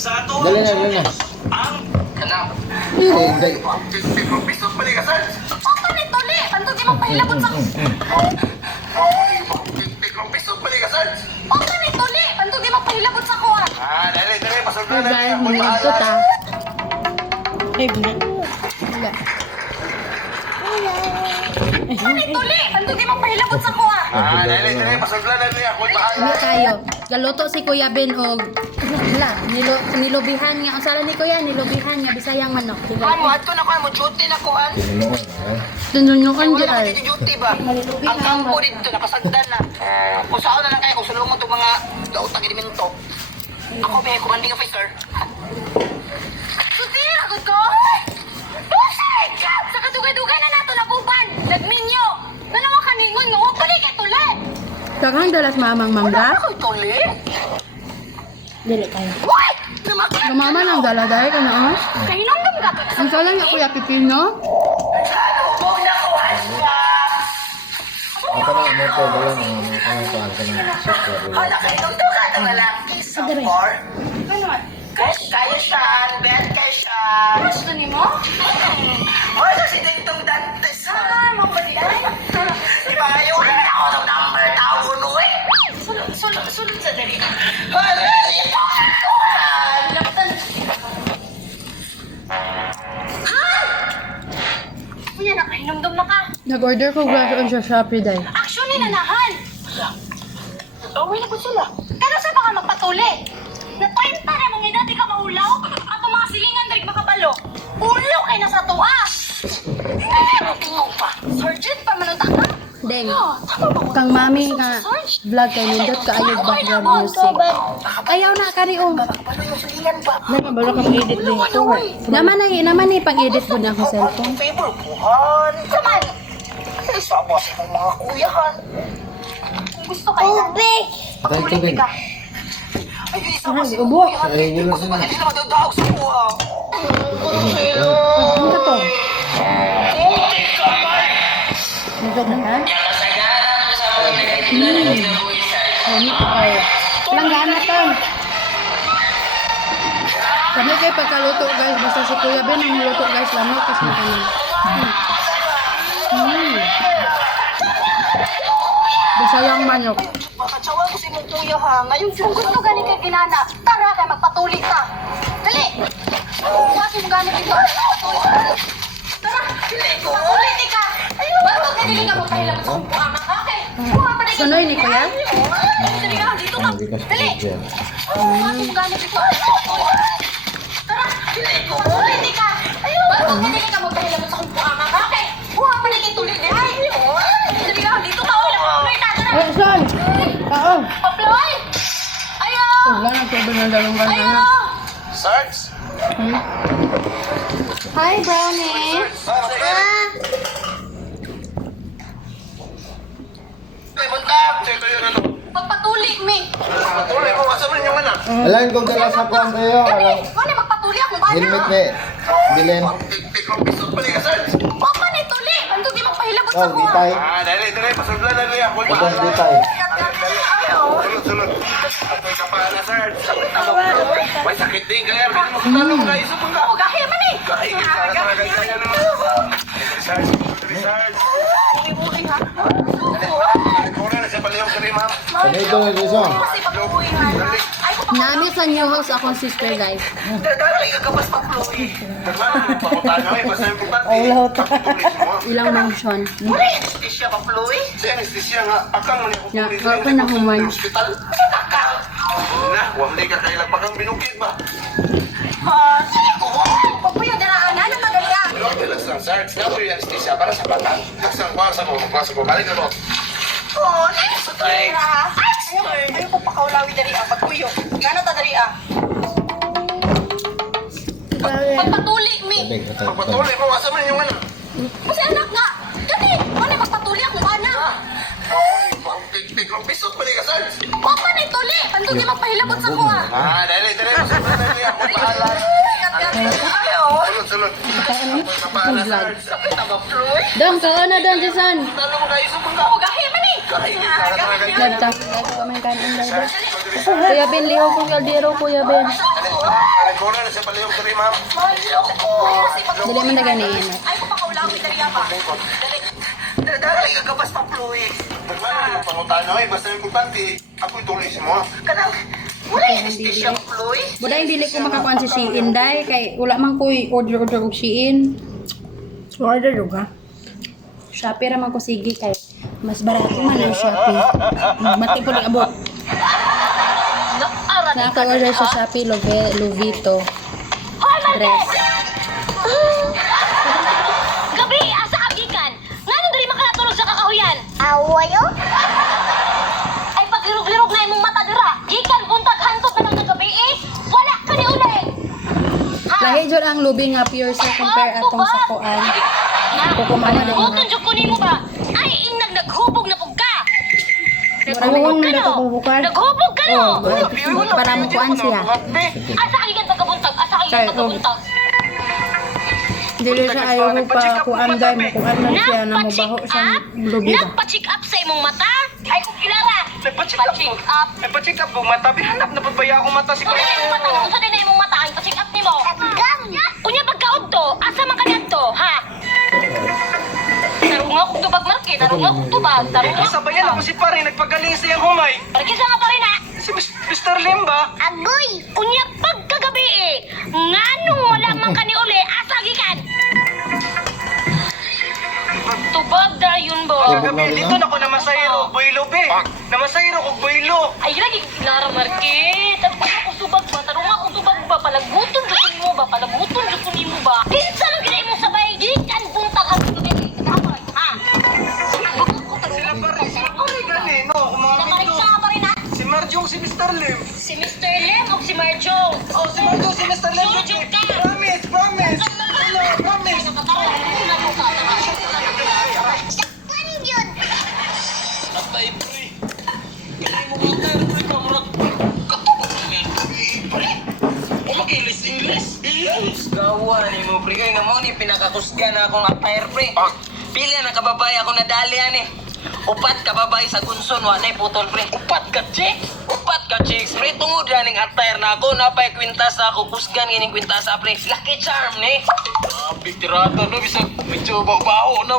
sa ato. Dali na. Ang Anak. piso pa ni ka, Sarge. Papa ni Tuli, panto di magpahilabot sa... Piso pa ni ka, Sarge. Papa ni Tuli, panto di magpahilabot sa kuha. Dali, pasok na Guys, manigto ta. Wala. Papa ni Tuli, panto di magpahilabot sa kuha. Dali, pasok na ako. Hindi tayo. Galuto si Kuya Ben og wala, nilubihan nga. Ang sala ni Kuya, nilubihan nga bisayang manok. Ano, ato na ko mo duty na kuan. Tununyokan di Wala ay. ko duty ba? Ang kampo dito nakasagdan na. Kung saan na lang kayo kung sulong mo itong mga daotang elemento. Ako may commanding officer. Sutir, agad ko! Busay! Sa kadugay-dugay na nato nabuban! Nagminyo! Nanawa ka ningon nga, huwag balik kay Tuli! Daghang dalas mamang mangga. Ako tuli. Dili kayo. What? Mama nang daladay ka na. Kahinongdom ka! Ang sala ni Kuya Pipino. Huwag na kuhan ka. Ako na mo ko wala na pangkuan ka na super. Hala kayo ito ka ito malaki sa bar. Kaya siya, bet kaya siya. Gusto ni mo? Wala si Dingtong Dantes ha. Mo ba di ay? Di ba yung ako ng number tao no eh. Sulod sa dali. Hala, ito ka kuhan. Laptan. Kuya, nakahinongdom na ka. Nag-order ko glass sa Shopee day. Action ni nanahan! Away na po sila. Pero sa baka magpatuli? Natainta na mga dati ka maulaw? At ang mga silingan dali makabalo? Ulaw kay nasa tuwa! Tingog pa. Sergeant pa manunta ka? Deng. Kang mami nga vlog kay nindot ka ayog background music. Ayaw na kari oh. Paano yung silingan pa? Nagabalo ka mag-edit dito. Naman ni pang-edit po na ako cellphone. Favor buhan. Saman! Ay, sama sa itong mga kuyahan. Kung gusto kayo na. Patay tubig. Ay, sama sa Ubo. Ay, yun Gusto na. ba hindi na matadaog sa kuha? Ano ka to? Nagod na ka? Ano pa kayo? Langgana to. Kami kayo pagkaluto guys. Basta si Kuya Ben ang luto guys. Lamok kasi makanan. Bisayang manok. Makatsawa ko si mong kuya ha. Ngayon Kung gusto gani kay kinana, tara kay magpatuli ka. Dali! Kasi mo gani dito. Tara! Magpatuli ka! Bago ka dili ka magpahilabot sa kumpuan ka. Okay? Buha pa na Sunoy ni Kuya? Dali ka, dito ka. Dali! Kasi mo gani dito. Tara! Magpatuli ka! Bago ka dili ka magpahilabot sa kumpuan ka. Okay? Buha pa na tuli di ay. Dali ka, dito ka. May tara! Ay, son! Kao! Paploy! Ayaw! Wala na tubig ng dalawang bangka. Ayaw! Sarge! Hi, Brownie! Ay, buntag! Ito yun ano. Magpatuli, me! Patuloy mo, asa man yung anak? Alam kong dala sa kwan kayo. Kani, kani magpatuli ako ba Helmet na? ni Bilen. Piso pa ni ka, Sarge. Papa ni Tuli! Ano di magpahilabot sa Oh, ko? ditay. Dali, pasok na ako. Ibang ditay. Sunod. Ako'y kapala, Sarge. May sakit din kaya. Pwede mo kutalong kayo sa mga. Oh, gahi man eh! Kain ka sa talaga kaya naman. Sarge. Ibuhin ha? Ikaw na sa palihog ka rin, ma'am. Ano ito ng Luzon? Kasi pag-ubuhin ha? Ay, ko Nami sa new house akong sister guys. Dadala yung kapas pa Chloe. Pakutan kami, basta importante. Patuloy mo. Ilang mansion. Wala yung anesthesia pa Chloe. Si anesthesia nga, akang man yung Ya, ako na human. hospital. Takal. Na, wamli ka kailang pakang binukid ba? Sige ko. Papuyo, daraanan ang madalian. Pero relax lang, Sarge. Nga po yung anesthesia para sa bata. Laksang kwasa ko. Balik ka mo. Oh, nice. Tira ha? Ayaw ko pakaulawi dari ang pagkuyo. Gano'n ta dari ang? Magpatuli, me! Tubig. Pagpatuloy mo, asa man yung anak? Kasi anak nga! Kani, ano magpatuli ako anak? Tig-tig, pisot pa ni ka, Sarge. Papa ni Tuli! Ano di magpahilabot sa ko ha? Dali. Pasok na ako. Paala. Ayaw. Sunod. Ako'y kapala, Sarge. Sakit na ba Chloe? Dong, kao na dong, Jason. Talong kayo sa mga. Oh, gahi man eh! Kain ka sa talaga. Laptop. Ay, ko kami kanin dahil. Sarge, Kuya Ben, lihaw kong kaldero, Kuya Ben. Ano ko na sa palihog diri, ma'am? Dili man na ganiin. Ay, kung makaulawin na rin ba? Dali ka kabas pa Chloe. Nagmana ng pangutano eh, basta yung importante, ako ituloy mo. Kanang wala yung anesthesia Chloe. Buday dili ko makakuan si Shein day kay wala man ko order og Shein. Order og ha. Shopee ra man ko sige kay mas barato man ang Shopee. Mati ko ni abot. Nakaara Na ako order sa Shopee Lovito dress. Gabi, asa ka gikan? Ngano diri makatulog sa kakahuyan? Awayo? Ay paghirog-hirog na imong mata dira. Gikan buntag hantod na ng gabi eh. Wala ka ni ulay. Lahi jud ang lubi nga pure sa compare atong sa kuan. Kukumana din. Button jud ko nimo ba? Ay inag naghubog na pug ka. Maraming na to bubukan. Naghubog ka no. Para mo kuan siya. Asa ka gikan pagkabuntag? Asa ka gikan pagkabuntag? Dili siya ayaw ko pa kuan day mo kuan lang siya na mabaho sa lubi ba. Nagpa-check up sa imong mata? Ay kung kilala. Nagpa-check up. Nagpa-check up ko mata. Bihanap na pagbaya akong mata si Kung na imong mata, kung sa din na imong mata, ang pa-check up nimo. Unya pagkaod to, asa man kanyan to, ha? Tarunga kong tubag marke, tarunga kong tubag, tarunga. Sabayan ako si pare, nagpagaling sa iyang humay. Parkisa nga pa rin ha. Si Mr. Lim ba? Agoy! Unya pagkagabi eh, nganong wala man ka ni uli, asa gikan? Tubag da yun bo. Kagabi, dito na ko namasayro, boylo be. Namasayro ko boylo. Ay, lagi Lara Marquez. Tapos ako tubag ba? Tarunga akong tubag ba? Palaguton dyan mo ba? Palaguton dyan mo ba? Pinsa lang gina mo sabay. Gikan buntag ang gabi. Kapag, ha? Sila pare gani, no? Mga Nakariksa nga pa rin ha? Si Marjong, si Mr. Lim. Si Mr. Lem o si Marjong? Oh, si Marjong, si Mr. Lim. Marjong ka! Promise, promise. Hello, promise. Atay, pre. Kaya mo matar, pre, pamurag. Umakilis-ilis. Gawa ni mo, pre. Kaya nga mo ni pinakakusga na akong attire, pre. Pili na kababay ako nadali ani. Upat kababay sa gunson, wanay putol, pre. Upat ka, chicks? Upat ka, chicks, pre. Tungod na ning attire na ako, napay kwintas na ako, kusgan ining kwintas, pre. Lucky charm, ni. Grabe, tirado, no? Bisag medyo baho na